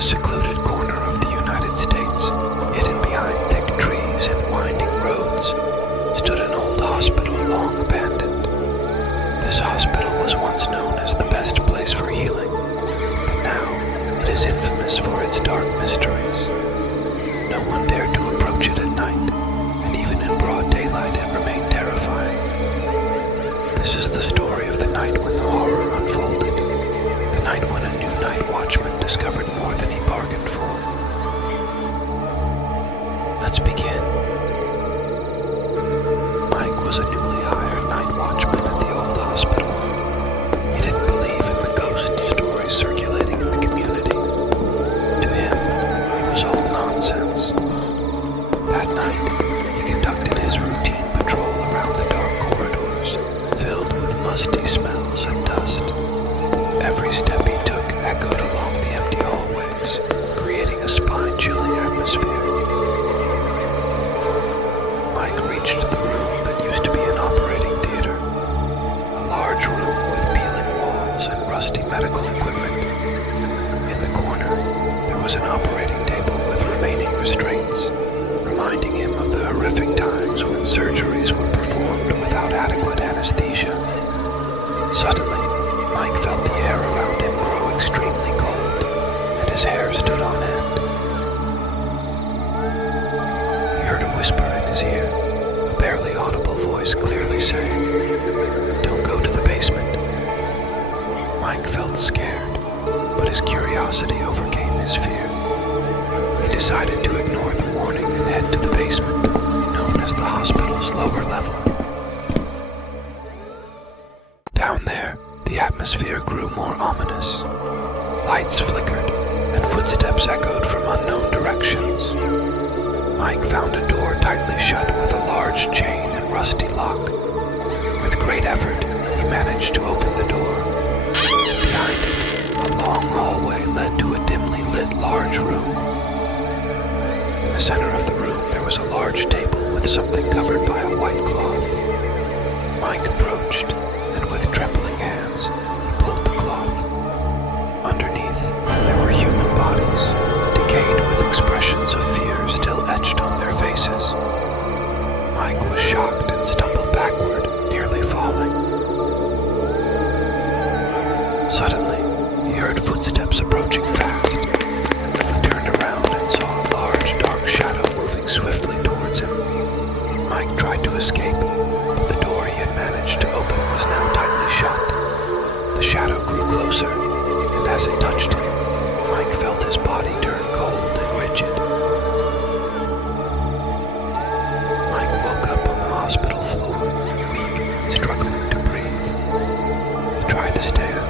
a secluded corner of the United States, hidden behind thick trees and winding roads, stood an old hospital long abandoned. This hospital was once known as the best place for healing, but now it is infamous for its dark mysteries. No one dared to approach it at night, and even in broad daylight it remained terrifying. This is the story of the night when the horror unfolded, the night when a new night watchman discovered more than he bargained for. Let's begin. Mike was a newly hired night watchman at the old hospital. He didn't believe in the ghost stories circulating in the community. To him, it was all nonsense. That night, he conducted his routine patrol around the dark corridors, filled with musty smells and dust. Every step he took echoed along the empty hallways, creating a spine-chilling atmosphere. Mike reached the room that used to be an operating theater, a large room with peeling walls and rusty medical equipment. In the corner, there was an operating table with remaining restraints, reminding him of the horrific times when surgeries were performed without adequate anesthesia. Suddenly, Mike felt the air around him grow extremely cold, and his hair stood on end. He heard a whisper in his ear, a barely audible voice clearly saying, "Don't go to the basement." Mike felt scared, but his curiosity overcame his fear. He decided to ignore the warning and head to the basement, known as the hospital's lower level. Down there, the atmosphere grew more ominous. Lights flickered, and footsteps echoed from unknown directions. Mike found a door tightly shut with a large chain and rusty lock. With great effort, he managed to open the door. Behind it, a long hallway led to a dimly lit large room. In the center of the room, there was a large table with something covered by a white cloth. Mike approached, and with trembling hands, he pulled the cloth. Underneath, there were human bodies, decayed with expressions of fear still etched on their faces. Mike was shocked and stumbled backward, nearly falling. Suddenly, he heard footsteps approaching fast. He turned around and saw a large, dark shadow moving swiftly towards him. Mike tried to escape, but the door he had managed to open was now tightly shut. The shadow grew closer, and as it touched him, Mike felt his body turn cold and rigid. Mike woke up on the hospital floor, weak and struggling to breathe. He tried to stand,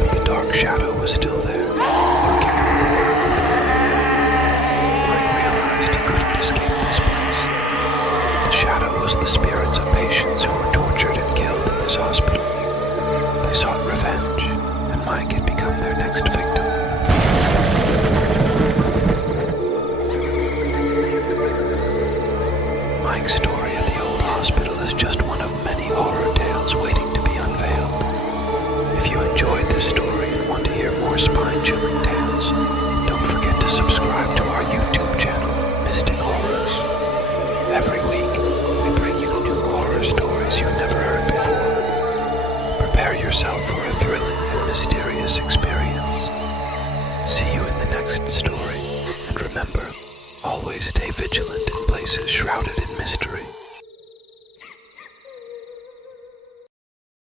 but the dark shadow was still there, lurking in the corner of the room. Mike realized he couldn't escape this place. The shadow was the spirits of patients who were tortured and killed in this hospital. They sought revenge, and Mike had become their next victim. Mike's story at the old hospital is just one of many horror tales waiting to be unveiled. If you enjoyed this story and want to hear more spine-chilling tales, don't forget to subscribe to our YouTube channel, Mystic Horrors. Every week, we bring you new horror stories you've never heard before. Prepare yourself for a thrilling and mysterious experience. See you in the next story, and remember, always stay vigilant in places shrouded in mystery.